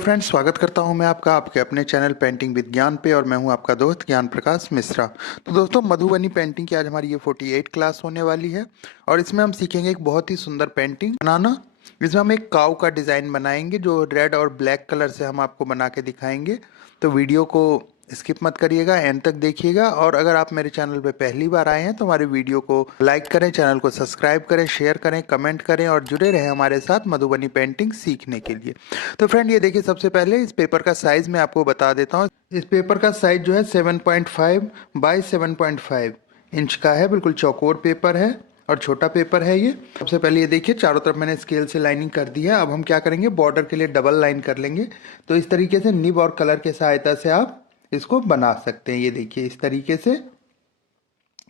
Friends, स्वागत करता हूं मैं आपका आपके अपने चैनल पेंटिंग विद ज्ञान पे और मैं हूं आपका दोस्त ज्ञान प्रकाश मिश्रा। तो दोस्तों, मधुबनी पेंटिंग की आज हमारी ये 48 क्लास होने वाली है और इसमें हम सीखेंगे एक बहुत ही सुंदर पेंटिंग बनाना। इसमें हम एक काऊ का डिज़ाइन बनाएंगे जो रेड और ब्लैक कलर से हम आपको बना के दिखाएंगे। तो वीडियो को स्किप मत करिएगा, एंड तक देखिएगा। और अगर आप मेरे चैनल पे पहली बार आए हैं तो हमारे वीडियो को लाइक करें, चैनल को सब्सक्राइब करें, शेयर करें, कमेंट करें और जुड़े रहें हमारे साथ मधुबनी पेंटिंग सीखने के लिए। तो फ्रेंड, ये देखिए, सबसे पहले इस पेपर का साइज़ मैं आपको बता देता हूँ। इस पेपर का साइज जो है 7.5 बाई 7.5 इंच का है। बिल्कुल चौकोर पेपर है और छोटा पेपर है ये। सबसे पहले ये देखिए, चारों तरफ मैंने स्केल से लाइनिंग कर दी है। अब हम क्या करेंगे, बॉर्डर के लिए डबल लाइन कर लेंगे। तो इस तरीके से निब और कलर के सहायता से आप इसको बना सकते हैं। ये देखिए, इस तरीके से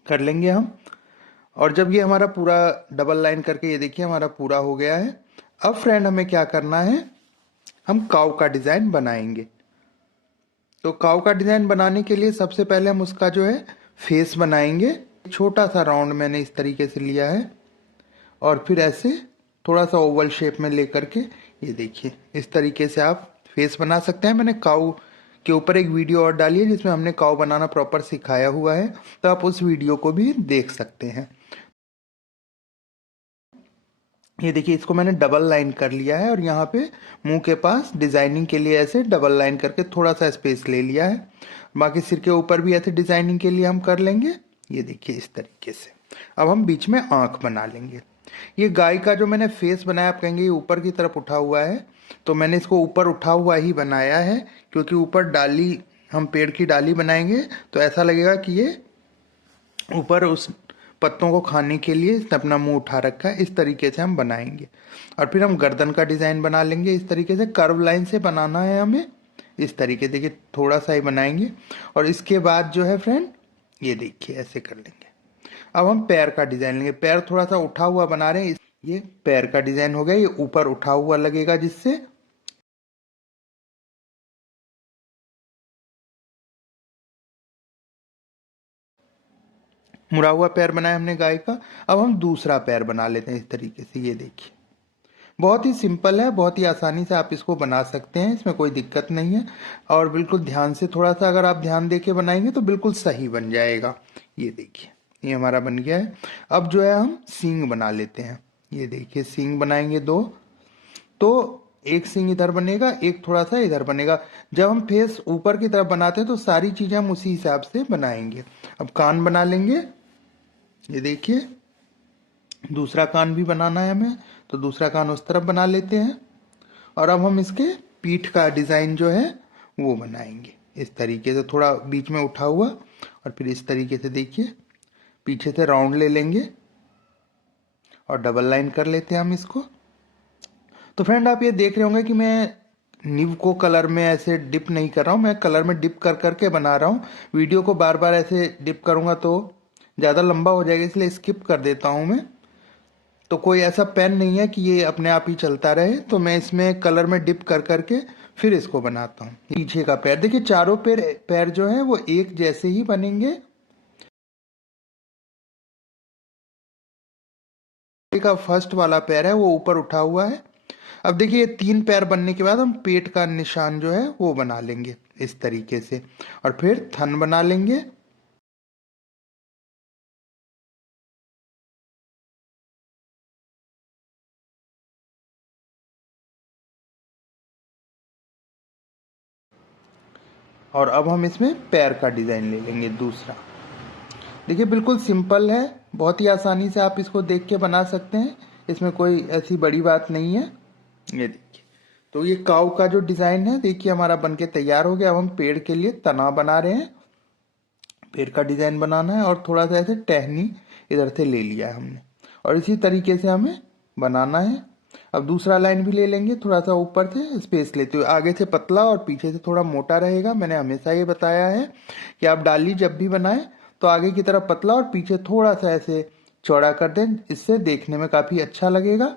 कर लेंगे हम। और जब ये हमारा पूरा डबल लाइन करके, ये देखिए, हमारा पूरा हो गया है। अब फ्रेंड, हमें क्या करना है, हम काऊ का डिज़ाइन बनाएंगे। तो काऊ का डिज़ाइन बनाने के लिए सबसे पहले हम उसका जो है फेस बनाएंगे। छोटा सा राउंड मैंने इस तरीके से लिया है और फिर ऐसे थोड़ा सा ओवल शेप में लेकर के, ये देखिए, इस तरीके से आप फेस बना सकते हैं। मैंने काऊ के ऊपर एक वीडियो और डाली है जिसमें हमने काऊ बनाना प्रॉपर सिखाया हुआ है, तो आप उस वीडियो को भी देख सकते हैं। ये देखिए, इसको मैंने डबल लाइन कर लिया है और यहाँ पे मुंह के पास डिजाइनिंग के लिए ऐसे डबल लाइन करके थोड़ा सा स्पेस ले लिया है। बाकी सिर के ऊपर भी ऐसे डिजाइनिंग के लिए हम कर लेंगे। ये देखिए, इस तरीके से। अब हम बीच में आंख बना लेंगे। ये गाय का जो मैंने फेस बनाया, आप कहेंगे ये ऊपर की तरफ उठा हुआ है, तो मैंने इसको ऊपर उठा हुआ ही बनाया है, क्योंकि ऊपर डाली, हम पेड़ की डाली बनाएंगे तो ऐसा लगेगा कि ये ऊपर उस पत्तों को खाने के लिए इसने अपना मुंह उठा रखा है। इस तरीके से हम बनाएंगे। और फिर हम गर्दन का डिज़ाइन बना लेंगे। इस तरीके से कर्व लाइन से बनाना है हमें। इस तरीके, देखिए, थोड़ा सा ही बनाएंगे। और इसके बाद जो है फ्रेंड, ये देखिए, ऐसे कर लेंगे। अब हम पैर का डिज़ाइन लेंगे। पैर थोड़ा सा उठा हुआ बना रहे हैं। ये पैर का डिज़ाइन हो गया। ये ऊपर उठा हुआ लगेगा, जिससे मुड़ा हुआ पैर बनाया हमने गाय का। अब हम दूसरा पैर बना लेते हैं इस तरीके से। ये देखिए, बहुत ही सिंपल है, बहुत ही आसानी से आप इसको बना सकते हैं, इसमें कोई दिक्कत नहीं है। और बिल्कुल ध्यान से, थोड़ा सा अगर आप ध्यान दे के बनाएंगे तो बिल्कुल सही बन जाएगा। ये देखिए, ये हमारा बन गया है। अब जो है हम सींग बना लेते हैं। ये देखिए, सींग बनाएंगे दो। तो एक सींग इधर बनेगा, एक थोड़ा सा इधर बनेगा। जब हम फेस ऊपर की तरफ बनाते हैं तो सारी चीजें हम उसी हिसाब से बनाएंगे। अब कान बना लेंगे। ये देखिए, दूसरा कान भी बनाना है हमें, तो दूसरा कान उस तरफ बना लेते हैं। और अब हम इसके पीठ का डिज़ाइन जो है वो बनाएंगे इस तरीके से, थोड़ा बीच में उठा हुआ। और फिर इस तरीके से देखिए, पीछे से राउंड ले लेंगे और डबल लाइन कर लेते हैं हम इसको। तो फ्रेंड, आप ये देख रहे होंगे कि मैं निव को कलर में ऐसे डिप नहीं कर रहा हूँ, मैं कलर में डिप कर करके बना रहा हूँ। वीडियो को बार बार ऐसे डिप करूँगा तो ज़्यादा लंबा हो जाएगा, इसलिए स्किप कर देता हूँ मैं। तो कोई ऐसा पेन नहीं है कि ये अपने आप ही चलता रहे, तो मैं इसमें कलर में डिप कर करके फिर इसको बनाता हूँ। पीछे का पैर देखिए, चारों पैर पैर जो है वो एक जैसे ही बनेंगे। का फर्स्ट वाला पैर है वो ऊपर उठा हुआ है। अब देखिए, तीन पैर बनने के बाद हम पेट का निशान जो है वो बना लेंगे इस तरीके से। और फिर थन बना लेंगे। और अब हम इसमें पैर का डिजाइन ले लेंगे दूसरा। देखिए, बिल्कुल सिंपल है, बहुत ही आसानी से आप इसको देख के बना सकते हैं, इसमें कोई ऐसी बड़ी बात नहीं है। ये देखिए, तो ये काऊ का जो डिजाइन है, देखिए, हमारा बनके तैयार हो गया। अब हम पेड़ के लिए तना बना रहे हैं। पेड़ का डिजाइन बनाना है और थोड़ा सा ऐसे टहनी इधर से ले लिया है हमने, और इसी तरीके से हमें बनाना है। अब दूसरा लाइन भी ले लेंगे, थोड़ा सा ऊपर से स्पेस लेते हुए, आगे से पतला और पीछे से थोड़ा मोटा रहेगा। मैंने हमेशा ये बताया है कि आप डाली जब भी बनाएं तो आगे की तरफ पतला और पीछे थोड़ा सा ऐसे चौड़ा कर दें, इससे देखने में काफी अच्छा लगेगा।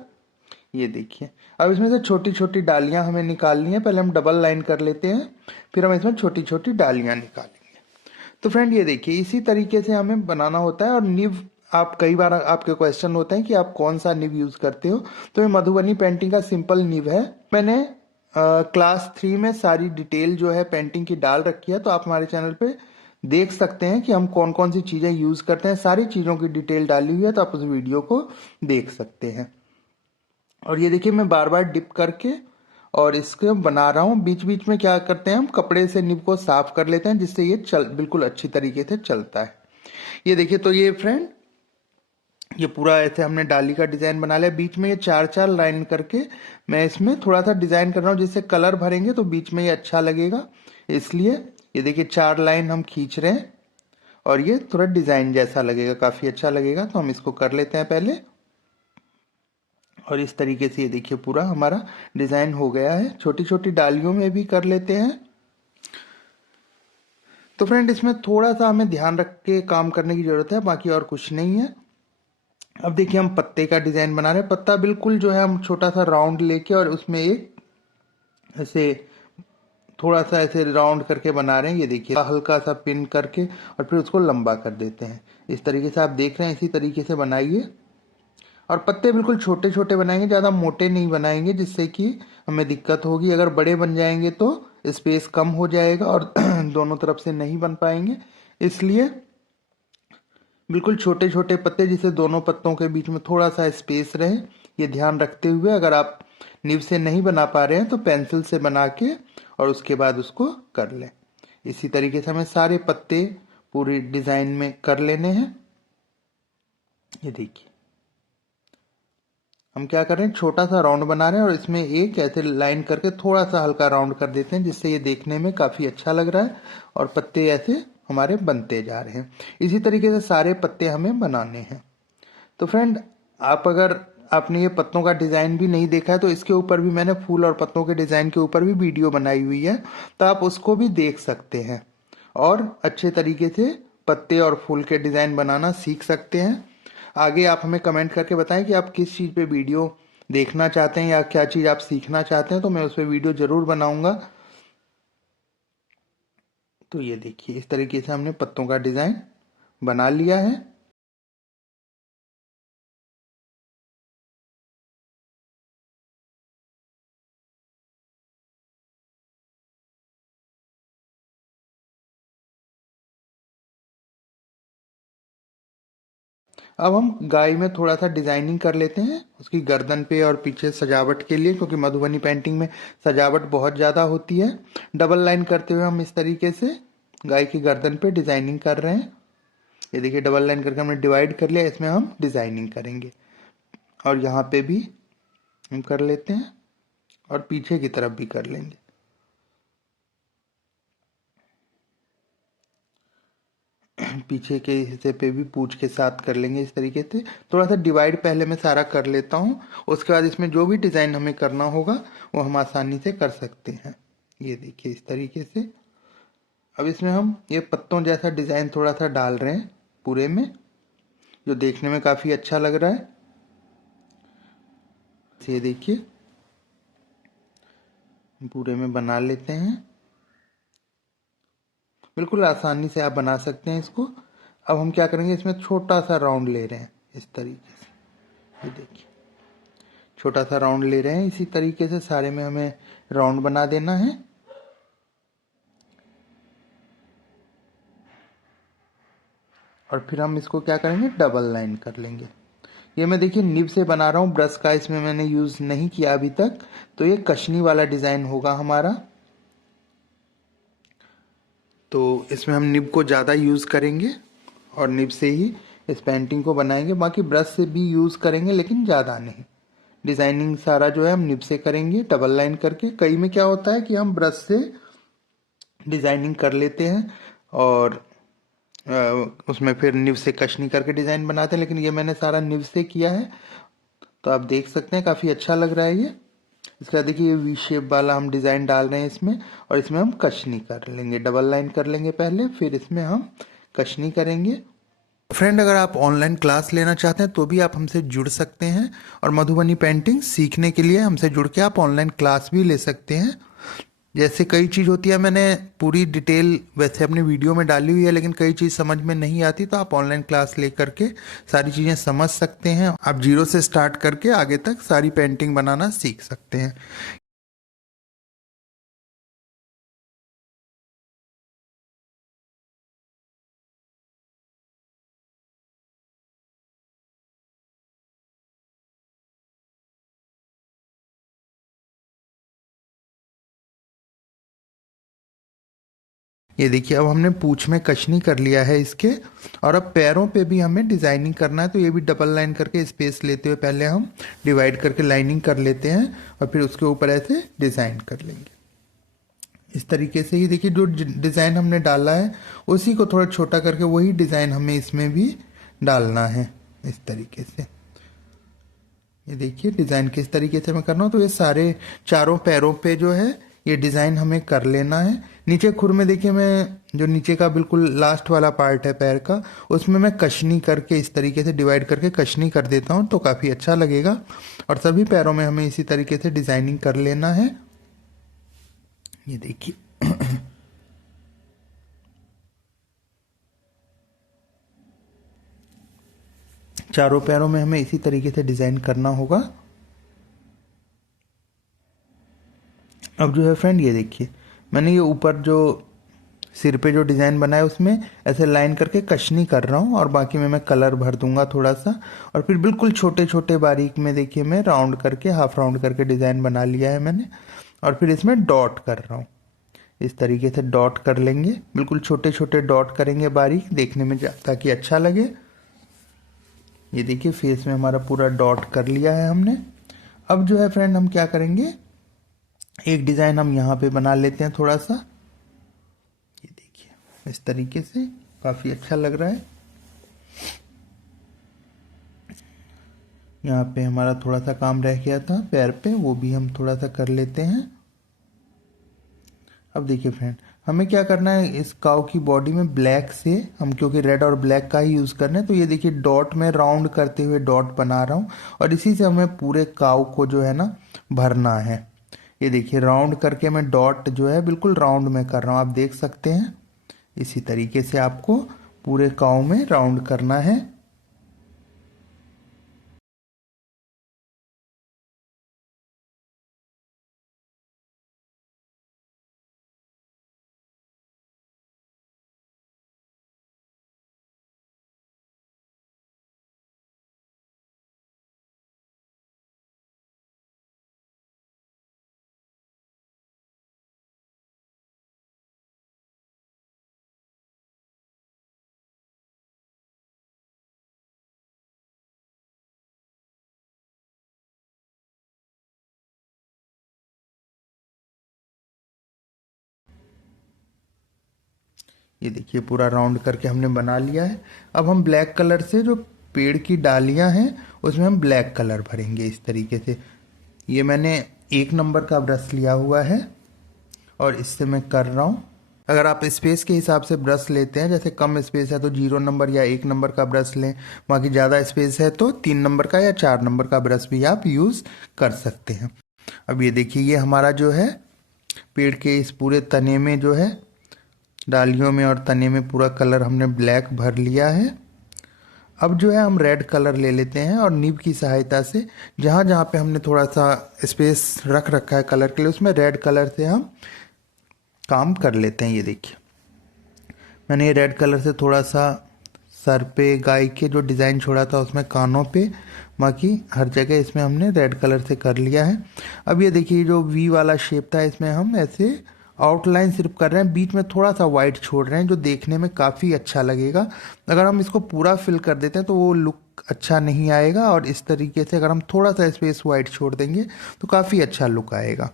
ये देखिए, अब इसमें से छोटी छोटी डालियां हमें निकालनी है। पहले हम डबल लाइन कर लेते हैं, फिर हम इसमें छोटी छोटी डालियां निकालेंगे। तो फ्रेंड, ये देखिए, इसी तरीके से हमें बनाना होता है। और निव, आप कई बार आपके क्वेश्चन होते हैं कि आप कौन सा निव यूज करते हो, तो ये मधुबनी पेंटिंग का सिंपल निव है। मैंने क्लास 3 में सारी डिटेल जो है पेंटिंग की डाल रखी है, तो आप हमारे चैनल पे देख सकते हैं कि हम कौन कौन सी चीज़ें यूज़ करते हैं। सारी चीज़ों की डिटेल डाली हुई है, तो आप उस वीडियो को देख सकते हैं। और ये देखिए मैं बार बार डिप करके और इसको बना रहा हूँ। बीच बीच में क्या करते हैं, हम कपड़े से निब को साफ कर लेते हैं, जिससे ये बिल्कुल अच्छी तरीके से चलता है। ये देखिए, तो ये फ्रेंड, ये पूरा ऐसे हमने डाली का डिजाइन बना लिया। बीच में ये चार चार लाइन करके मैं इसमें थोड़ा सा डिजाइन कर रहा हूँ, जिससे कलर भरेंगे तो बीच में ये अच्छा लगेगा, इसलिए ये देखिए 4 लाइन हम खींच रहे हैं और ये थोड़ा डिजाइन जैसा लगेगा, काफी अच्छा लगेगा। तो हम इसको कर लेते हैं पहले, और इस तरीके से ये देखिए पूरा हमारा डिजाइन हो गया है। छोटी छोटी डालियों में भी कर लेते हैं। तो फ्रेंड, इसमें थोड़ा सा हमें ध्यान रख के काम करने की जरूरत है, बाकी और कुछ नहीं है। अब देखिए हम पत्ते का डिजाइन बना रहे हैं। पत्ता बिल्कुल जो है हम छोटा सा राउंड लेके और उसमें एक ऐसे थोड़ा सा ऐसे राउंड करके बना रहे हैं। ये देखिए हल्का सा पिन करके और फिर उसको लंबा कर देते हैं। इस तरीके से आप देख रहे हैं, इसी तरीके से बनाइए। और पत्ते बिल्कुल छोटे छोटे बनाएंगे, ज़्यादा मोटे नहीं बनाएंगे, जिससे कि हमें दिक्कत होगी। अगर बड़े बन जाएंगे तो स्पेस कम हो जाएगा और दोनों तरफ से नहीं बन पाएंगे। इसलिए बिल्कुल छोटे छोटे पत्ते, जिससे दोनों पत्तों के बीच में थोड़ा सा स्पेस रहे, ये ध्यान रखते हुए। अगर आप निब से नहीं बना पा रहे हैं तो पेंसिल से बना के और उसके बाद उसको कर लें। इसी तरीके से हमें सारे पत्ते पूरी डिजाइन में कर लेने हैं। ये देखिए हम क्या कर रहे हैं, छोटा सा राउंड बना रहे हैं और इसमें एक ऐसे लाइन करके थोड़ा सा हल्का राउंड कर देते हैं, जिससे ये देखने में काफी अच्छा लग रहा है और पत्ते ऐसे हमारे बनते जा रहे हैं। इसी तरीके से सारे पत्ते हमें बनाने हैं। तो फ्रेंड, आप अगर आपने ये पत्तों का डिजाइन भी नहीं देखा है तो इसके ऊपर भी मैंने फूल और पत्तों के डिजाइन के ऊपर भी वीडियो बनाई हुई है, तो आप उसको भी देख सकते हैं और अच्छे तरीके से पत्ते और फूल के डिजाइन बनाना सीख सकते हैं। आगे आप हमें कमेंट करके बताएं कि आप किस चीज़ पे वीडियो देखना चाहते हैं या क्या चीज़ आप सीखना चाहते हैं, तो मैं उस पर वीडियो जरूर बनाऊंगा। तो ये देखिए इस तरीके से हमने पत्तों का डिजाइन बना लिया है। अब हम गाय में थोड़ा सा डिजाइनिंग कर लेते हैं, उसकी गर्दन पे और पीछे सजावट के लिए, क्योंकि मधुबनी पेंटिंग में सजावट बहुत ज़्यादा होती है। डबल लाइन करते हुए हम इस तरीके से गाय की गर्दन पे डिजाइनिंग कर रहे हैं। ये देखिए डबल लाइन करके हमने डिवाइड कर लिया, इसमें हम डिजाइनिंग करेंगे। और यहाँ पे भी हम कर लेते हैं और पीछे की तरफ भी कर लेंगे। पीछे के हिस्से पे भी पूंछ के साथ कर लेंगे इस तरीके से। थोड़ा सा डिवाइड पहले मैं सारा कर लेता हूँ, उसके बाद इसमें जो भी डिजाइन हमें करना होगा वो हम आसानी से कर सकते हैं। ये देखिए इस तरीके से। अब इसमें हम ये पत्तों जैसा डिजाइन थोड़ा सा डाल रहे हैं पूरे में, जो देखने में काफी अच्छा लग रहा है। ये देखिए पूरे में बना लेते हैं, बिल्कुल आसानी से आप बना सकते हैं इसको। अब हम क्या करेंगे, इसमें छोटा सा राउंड ले रहे हैं इस तरीके से। ये देखिए छोटा सा राउंड ले रहे हैं, इसी तरीके से सारे में हमें राउंड बना देना है। और फिर हम इसको क्या करेंगे, डबल लाइन कर लेंगे। ये मैं देखिए निब से बना रहा हूँ, ब्रश का इसमें मैंने यूज नहीं किया अभी तक, तो ये कशनी वाला डिजाइन होगा हमारा। तो इसमें हम निब को ज़्यादा यूज़ करेंगे और निब से ही इस पेंटिंग को बनाएंगे। बाकी ब्रश से भी यूज़ करेंगे लेकिन ज़्यादा नहीं। डिज़ाइनिंग सारा जो है हम निब से करेंगे डबल लाइन करके। कई में क्या होता है कि हम ब्रश से डिज़ाइनिंग कर लेते हैं और उसमें फिर निब से कशनी करके डिज़ाइन बनाते हैं, लेकिन ये मैंने सारा निब से किया है, तो आप देख सकते हैं काफ़ी अच्छा लग रहा है ये। इसके बाद देखिए ये वी शेप वाला हम डिज़ाइन डाल रहे हैं इसमें, और इसमें हम कशनी कर लेंगे, डबल लाइन कर लेंगे पहले, फिर इसमें हम कशनी करेंगे। फ्रेंड, अगर आप ऑनलाइन क्लास लेना चाहते हैं तो भी आप हमसे जुड़ सकते हैं, और मधुबनी पेंटिंग सीखने के लिए हमसे जुड़ के आप ऑनलाइन क्लास भी ले सकते हैं। जैसे कई चीज़ होती है, मैंने पूरी डिटेल वैसे अपनी वीडियो में डाली हुई है, लेकिन कई चीज़ समझ में नहीं आती तो आप ऑनलाइन क्लास ले करके सारी चीज़ें समझ सकते हैं। आप जीरो से स्टार्ट करके आगे तक सारी पेंटिंग बनाना सीख सकते हैं। ये देखिए अब हमने पूंछ में कशनी कर लिया है इसके। और अब पैरों पे भी हमें डिज़ाइनिंग करना है, तो ये भी डबल लाइन करके स्पेस लेते हुए पहले हम डिवाइड करके लाइनिंग कर लेते हैं और फिर उसके ऊपर ऐसे डिज़ाइन कर लेंगे। इस तरीके से ही देखिए जो डिज़ाइन हमने डाला है उसी को थोड़ा छोटा करके वही डिज़ाइन हमें इसमें भी डालना है इस तरीके से। ये देखिए डिज़ाइन किस तरीके से मैं कर रहा हूँ। तो ये सारे चारों पैरों पे जो है ये डिज़ाइन हमें कर लेना है। नीचे खुर में देखिए मैं जो नीचे का बिल्कुल लास्ट वाला पार्ट है पैर का, उसमें मैं कशनी करके इस तरीके से डिवाइड करके कशनी कर देता हूँ, तो काफ़ी अच्छा लगेगा। और सभी पैरों में हमें इसी तरीके से डिज़ाइनिंग कर लेना है। ये देखिए चारों पैरों में हमें इसी तरीके से डिज़ाइन करना होगा। अब जो है फ्रेंड ये देखिए मैंने ये ऊपर जो सिर पे जो डिज़ाइन बनाया उसमें ऐसे लाइन करके कशनी कर रहा हूँ और बाकी में मैं कलर भर दूंगा थोड़ा सा। और फिर बिल्कुल छोटे छोटे बारीक में देखिए मैं राउंड करके हाफ राउंड करके डिज़ाइन बना लिया है मैंने। और फिर इसमें डॉट कर रहा हूँ, इस तरीके से डॉट कर लेंगे, बिल्कुल छोटे छोटे डॉट करेंगे बारीक देखने में ताकि अच्छा लगे। ये देखिए फेस में हमारा पूरा डॉट कर लिया है हमने। अब जो है फ्रेंड हम क्या करेंगे, एक डिज़ाइन हम यहाँ पे बना लेते हैं थोड़ा सा। ये देखिए इस तरीके से काफ़ी अच्छा लग रहा है। यहाँ पे हमारा थोड़ा सा काम रह गया था पैर पे, वो भी हम थोड़ा सा कर लेते हैं। अब देखिए फ्रेंड हमें क्या करना है, इस काऊ की बॉडी में ब्लैक से हम क्योंकि रेड और ब्लैक का ही यूज़ करना है, तो ये देखिए डॉट में राउंड करते हुए डॉट बना रहा हूँ और इसी से हमें पूरे काऊ को जो है ना भरना है। ये देखिए राउंड करके मैं डॉट जो है बिल्कुल राउंड में कर रहा हूँ, आप देख सकते हैं। इसी तरीके से आपको पूरे काऊ में राउंड करना है। ये देखिए पूरा राउंड करके हमने बना लिया है। अब हम ब्लैक कलर से जो पेड़ की डालियां हैं उसमें हम ब्लैक कलर भरेंगे इस तरीके से। ये मैंने 1 नंबर का ब्रश लिया हुआ है और इससे मैं कर रहा हूँ। अगर आप स्पेस के हिसाब से ब्रश लेते हैं, जैसे कम स्पेस है तो 0 नंबर या 1 नंबर का ब्रश लें, बाकी ज़्यादा स्पेस है तो 3 नंबर का या 4 नंबर का ब्रश भी आप यूज़ कर सकते हैं। अब ये देखिए ये हमारा जो है पेड़ के इस पूरे तने में जो है डालियों में और तने में पूरा कलर हमने ब्लैक भर लिया है। अब जो है हम रेड कलर ले लेते हैं और नीब की सहायता से जहाँ जहाँ पे हमने थोड़ा सा स्पेस रख रखा है कलर के लिए उसमें रेड कलर से हम काम कर लेते हैं। ये देखिए मैंने ये रेड कलर से थोड़ा सा सर पे गाय के जो डिज़ाइन छोड़ा था उसमें कानों पे, बाकी हर जगह इसमें हमने रेड कलर से कर लिया है। अब ये देखिए जो वी वाला शेप था इसमें हम ऐसे आउटलाइन सिर्फ कर रहे हैं, बीच में थोड़ा सा वाइट छोड़ रहे हैं जो देखने में काफ़ी अच्छा लगेगा। अगर हम इसको पूरा फिल कर देते हैं तो वो लुक अच्छा नहीं आएगा, और इस तरीके से अगर हम थोड़ा सा स्पेस वाइट छोड़ देंगे तो काफ़ी अच्छा लुक आएगा।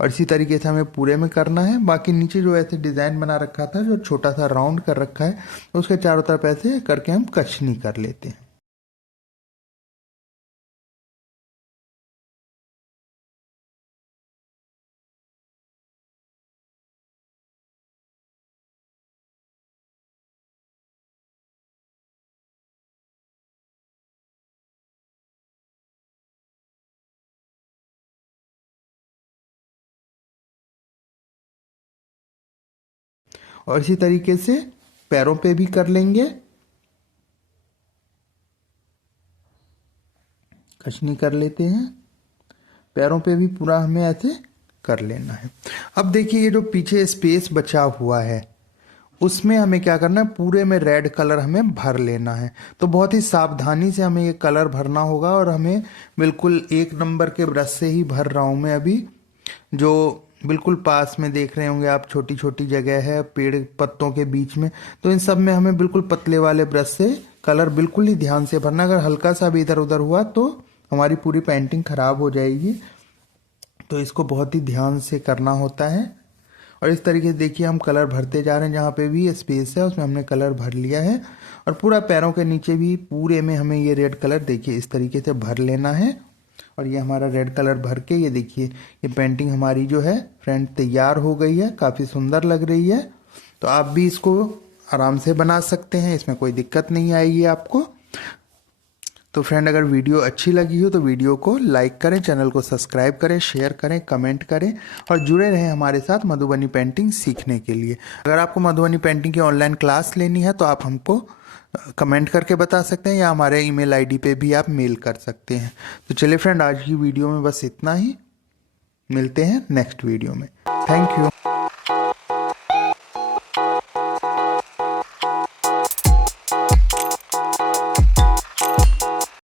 और इसी तरीके से हमें पूरे में करना है। बाकी नीचे जो ऐसे डिज़ाइन बना रखा था जो छोटा सा राउंड कर रखा है उसके चारों तरफ ऐसे करके हम कचनी कर लेते हैं। और इसी तरीके से पैरों पे भी कर लेंगे, कचनी कर लेते हैं। पैरों पे भी पूरा हमें ऐसे कर लेना है। अब देखिए ये जो पीछे स्पेस बचा हुआ है उसमें हमें क्या करना है, पूरे में रेड कलर हमें भर लेना है। तो बहुत ही सावधानी से हमें ये कलर भरना होगा और हमें बिल्कुल 1 नंबर के ब्रश से ही भर रहा हूँ मैं अभी। जो बिल्कुल पास में देख रहे होंगे आप, छोटी छोटी जगह है पेड़ पत्तों के बीच में, तो इन सब में हमें बिल्कुल पतले वाले ब्रश से कलर बिल्कुल ही ध्यान से भरना। अगर हल्का सा भी इधर उधर हुआ तो हमारी पूरी पेंटिंग खराब हो जाएगी। तो इसको बहुत ही ध्यान से करना होता है। और इस तरीके से देखिए हम कलर भरते जा रहे हैं, जहाँ पे भी स्पेस है उसमें हमने कलर भर लिया है। और पूरा पैरों के नीचे भी पूरे में हमें ये रेड कलर देखिए इस तरीके से भर लेना है। और ये हमारा रेड कलर भर के ये देखिए ये पेंटिंग हमारी जो है फ्रेंड तैयार हो गई है, काफ़ी सुंदर लग रही है। तो आप भी इसको आराम से बना सकते हैं, इसमें कोई दिक्कत नहीं आएगी आपको। तो फ्रेंड अगर वीडियो अच्छी लगी हो तो वीडियो को लाइक करें, चैनल को सब्सक्राइब करें, शेयर करें, कमेंट करें और जुड़े रहें हमारे साथ मधुबनी पेंटिंग सीखने के लिए। अगर आपको मधुबनी पेंटिंग की ऑनलाइन क्लास लेनी है तो आप हमको कमेंट करके बता सकते हैं या हमारे ईमेल आईडी पे भी आप मेल कर सकते हैं। तो चलिए फ्रेंड आज की वीडियो में बस इतना ही, मिलते हैं नेक्स्ट वीडियो में। Thank you.